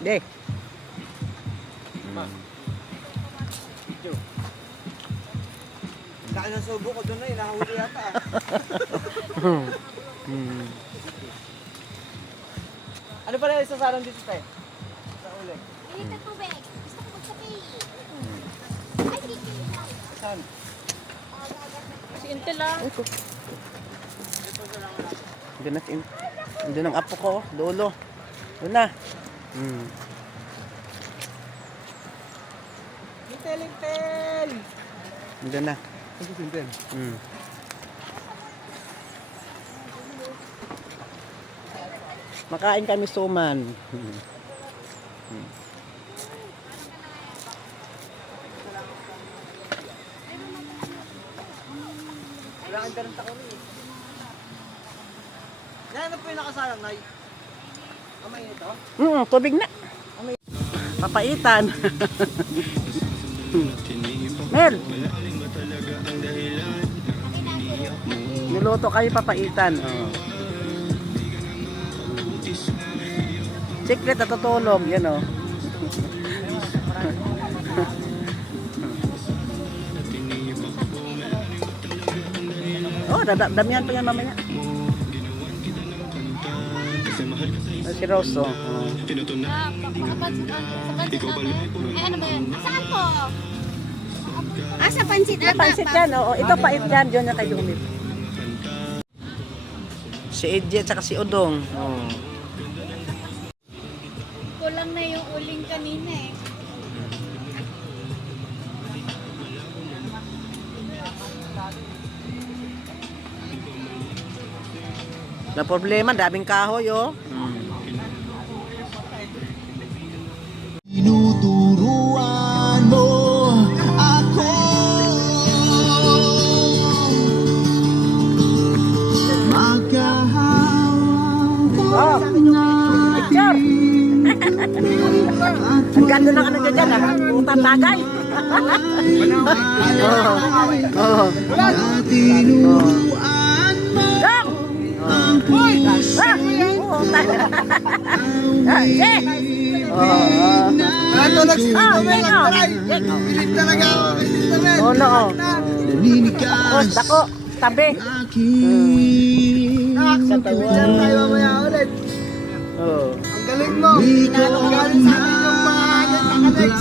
De. Laki ng subo ko doon na, nahuli yata. Ano pala yung sasalan dito tayo? Sa uli. Init na tubig. Gusto ko magsabi. Ay, hindi. Saan? Si Intel lang. Doon na, doon ang apo ko, dulo. Doon na. Intel! Doon na. Ito si Intel. Makain kami suman. Kailangan ka rin sa kuri. Ano po yung nakasalang, Nay? Kamay nito? Tubig na. Papaitan. Mel. Niluto kayo papaitan. Secret na tutulog, yan o. Damihan pa yan mamaya. Si Rose, Sa pansit ate. Eh, ano ba yun? Saan po? Sa pansit ate. Pansit yan, oo. Ito pait yan, yun yung kay Dumit. Si Edje at si Udong. Kulang na yung uling kanina eh. Na problema, daming kahoy, oh. Tinuturuan mo ako magkahawak Picture! Ang ganda ng ano dyan, ah. Putang tagay. Oo. tinuruan mo Dong! ang puso Ito nagtaray! Pilit talaga ako. Oo, oo. naninigas Dako, tabi. aking Sa tawisan tayo mamaya ulit. Oo. Ang galing mo. Galing sa akin yung mga nakanex.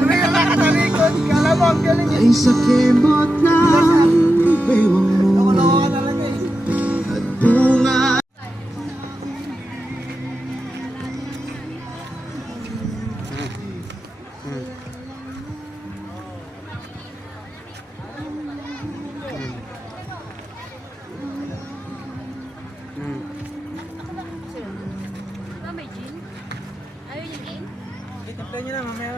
Ano yung nakatalikod? Kala mo, ang galing eh. ay sa kemot na bewang mo Loko-loko ka talaga eh. at bunga Ba may gin? Ayaw yung gin? Itiplan nyo na mamaya.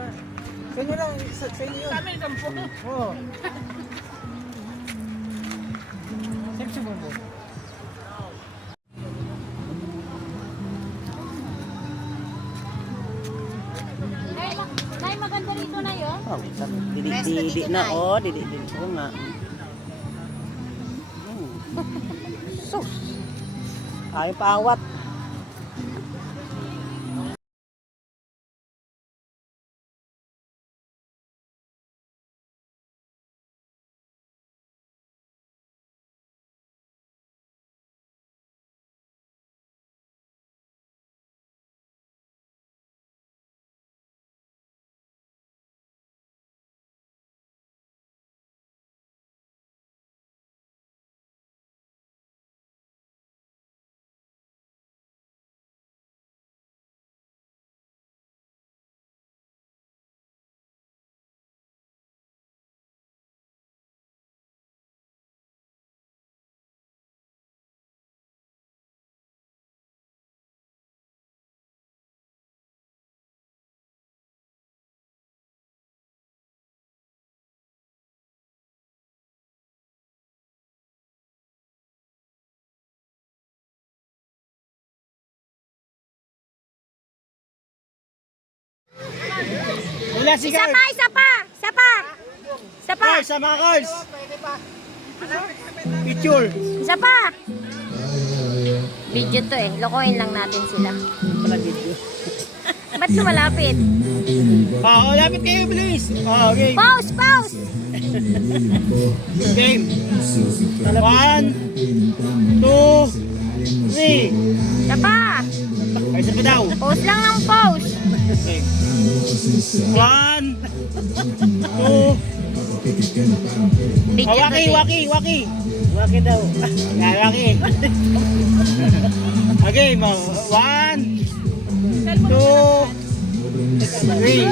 Sa inyo lang, sa inyo yun. Sa amin, kampo. Oo. Sexy mo mo. Nay, maganda rito na yun. Oh, didi na, oh. Didi. Oo nga. Sus. Ayaw paawat. Wala si Isa pa, isa pa! Isa pa! Isa pa! Carls, sama ka, Carls. Picture. Isa pa! Video to eh. Lokohin lang natin sila. Pala video. Ba't lumalapit? Lapit kayo, please. Okay. Pause! Pause! Game. 1, 2, 3. Isa pa! Ay, isa pa daw. Pause lang ng pause. Okay. 1, 2. Video to Waki, eh. waki, waki. Waki daw. Yan, waki. Okay, 1, 2, 3.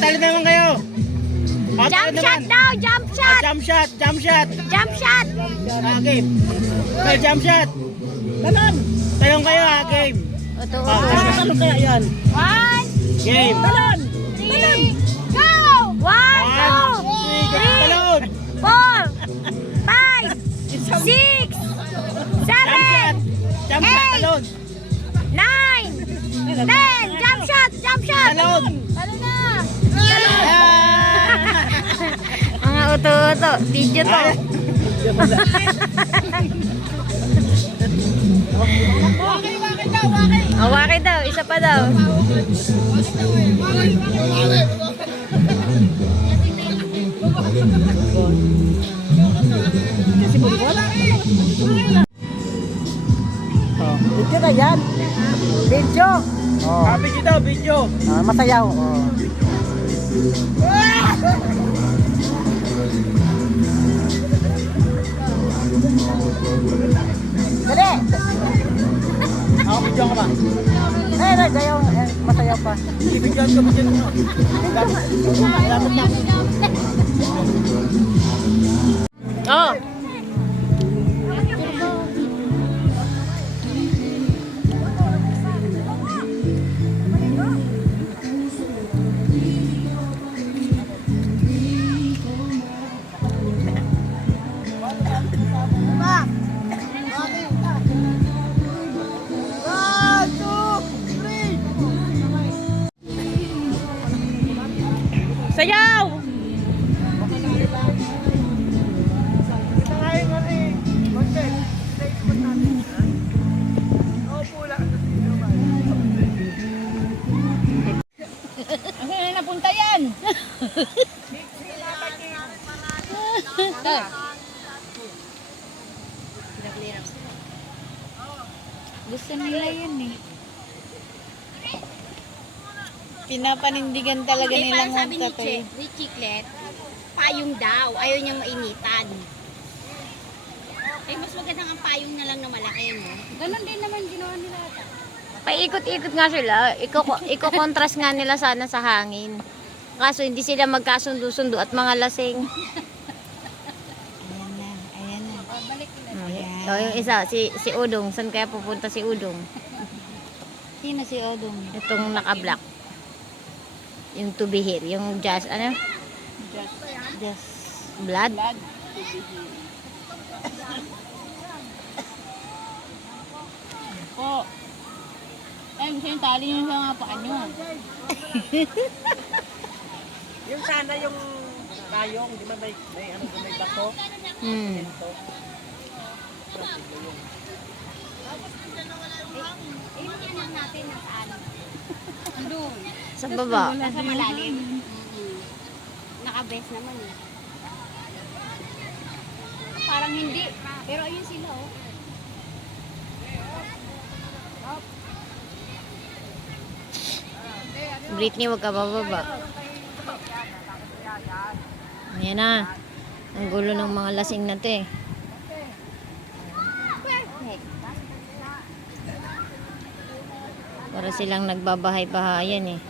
Tali naman kayo. Jump shot daw! Jump shot! Jump shot, jump shot. Jump shot! Game. Okay, jump shot. Talon! Talong kayo game. Uto, Ano kaya yan? 1, Game. 3, go! 1, 2, 3, Talon. 4, 5, 6, 7, Jump shot, talon. 9, 10! Jump shot! Jump shot! Talon. Talo na! Ah! Mga uto-uto. Video to. Waki daw. Isa pa daw. Video na yan. Video. Oh. Video daw, video. Masayaw. Oh. Dali. Video ka ba? Gayaw. Masayaw pa. Video ka ba dyan? Dapat na. Oh. Sayaw! Ano na napunta yan? Gusto nila yan eh. Pinapanindigan talaga Hindi, nilang parang sabi ni magtatay. Chiclet, payong daw. Ayaw niyang mainitan. Eh, mas maganda ang payong na lang na malaki, no? Ganon din naman ginawa nila. Paikot-ikot nga sila. Iko-contrast nga nila sana sa hangin. Kaso hindi sila magkasundo-sundo at mga lasing. Ayan na, ayan na. So, yung isa, si Udong. Saan kaya pupunta si Udong? Sino si Odong? Itong naka-black. Yung to be here. Yung just, ano? Just Blood? po. Eh, gusto yung tali nyo sa mga paa nyo. Yung sana yung kayong, di ba may bato? Hmm. Yan lang natin nasaan. Doon. Sa baba. Nasa malalim. Naka-best naman eh. Parang hindi. Pero ayun sila oh. Britney, wag ka bababa. Ayan na. Ang gulo ng mga lasing na to eh. Para silang nagbabahay-bahayan eh.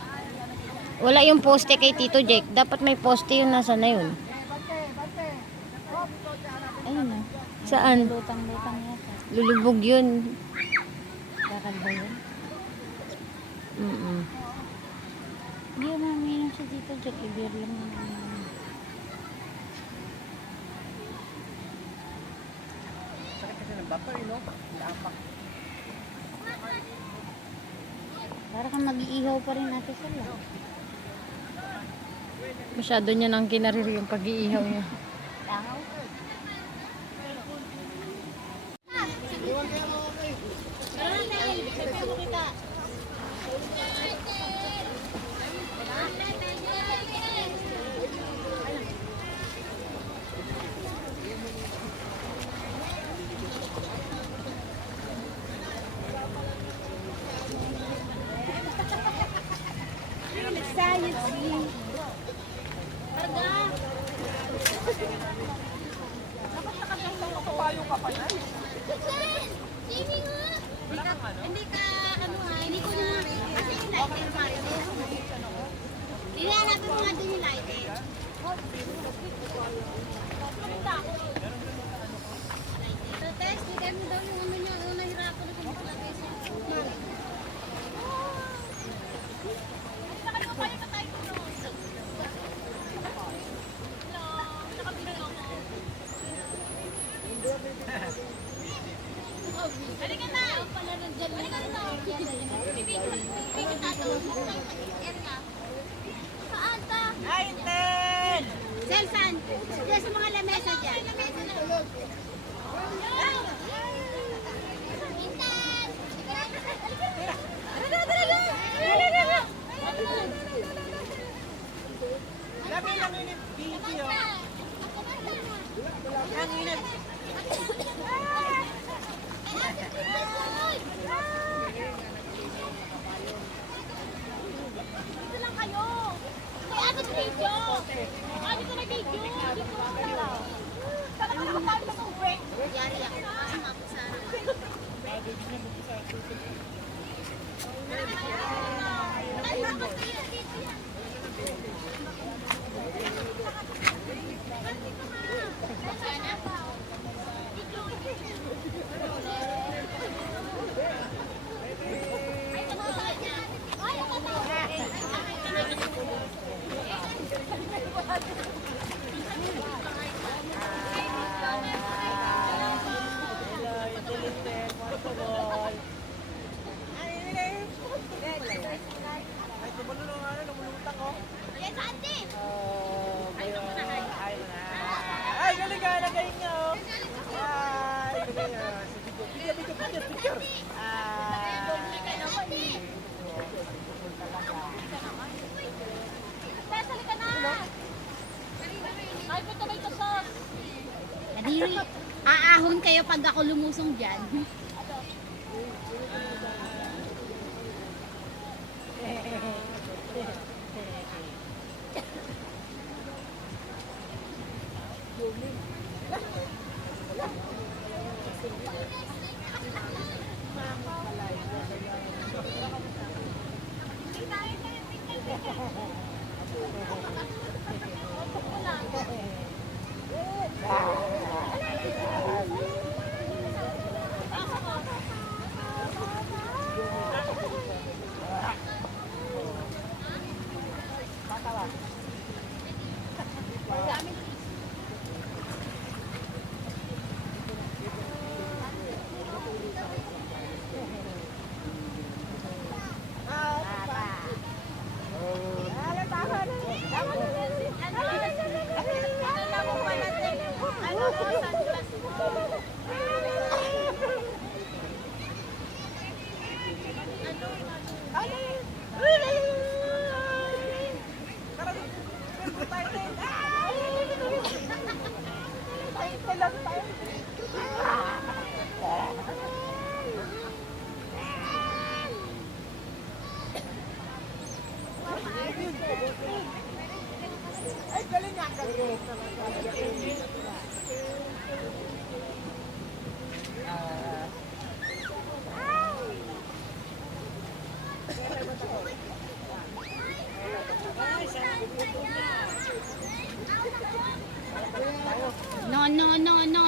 Wala yung poste kay Tito Jake. Dapat may poste yun. Nasa na yun? Ayun na. Saan? Lutang-lutang yata. Lulubog yun. Bakal ba yun? Mm-mm. Hindi mo namin siya dito. Jack, i-beer lang naman. Sakit kasi ng bato, no? Lapak. Para kang mag-iihaw pa rin natin sila. Masyado niya nang kinariri yung pag-iihaw niya. Langaw? Hindi ka, ano ha, hindi ko naman, kasi yung lighted marites. Hinahanapin mo nga din yung lighted. Sa test, hindi mo daw yung ano niya, yung nahirapan na sa mga beses. Halika na! Pala nandiyan na. Saan ka? Lighted! Selsan! Diyan sa mga lamesa dyan. Lamesa na. Intan! Labi lang yun yung video. Ang inag. Dito lang kayo. Kaya ano sa video? Ano sa video? Dito lang kayo. Saan ka nakapagod ng break? Yari ako. Kasama ako sa Ay, tumulo nga na, lumulutang ko. Ayan sa atin. Ay, galing ka, nagaling nyo. Ay, galing nyo. Picture. Nadiri, aahon kayo pag ako lumusong dyan. Ay, galing nga, galing.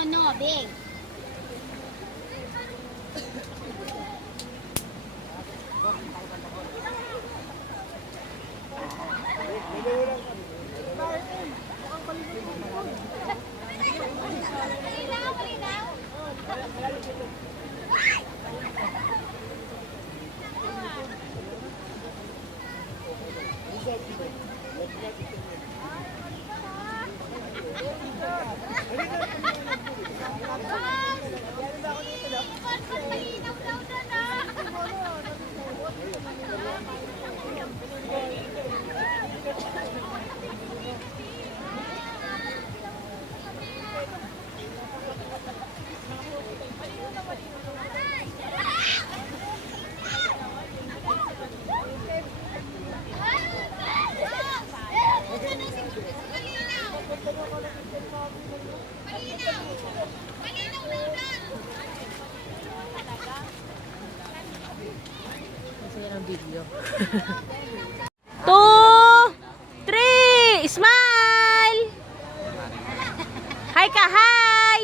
No, big. Ay, Two, three, smile! Hi ka, hi!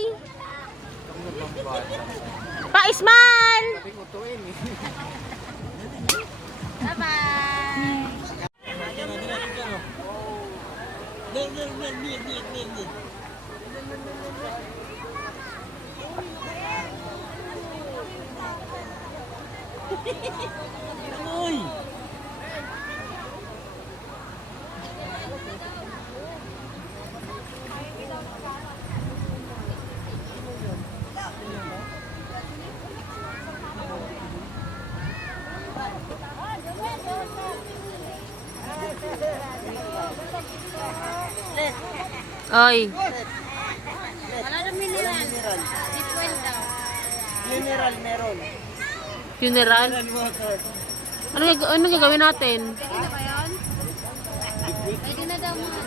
Pa-smile! Bye-bye! Oy. Wala na mineral. Sequel daw. Mineral meron. Funeral? Ano gagawin natin? Pwede na ba yun? Pwede na daw mga.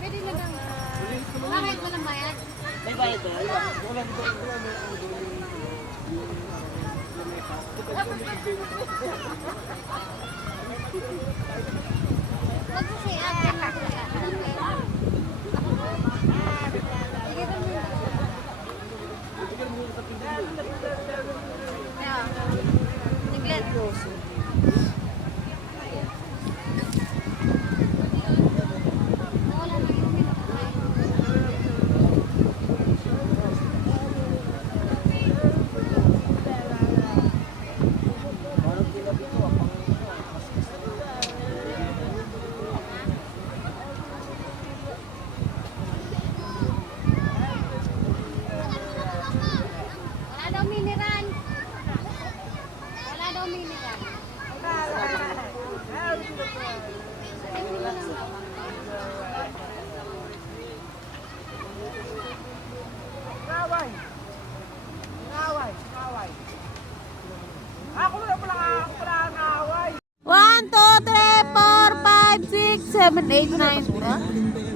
Pwede na daw. Bakit walang bayad? May bayad ba? Magsasayag. Sige ba muna? Yeah. Tiglet. Wala na yung wala daw mineral. Wala daw mineral. Ngaway. Ngaway. Ngaway. Ako na pala ngaway. 1, 2, 3, 4, 5, 6, 7, 8, 9.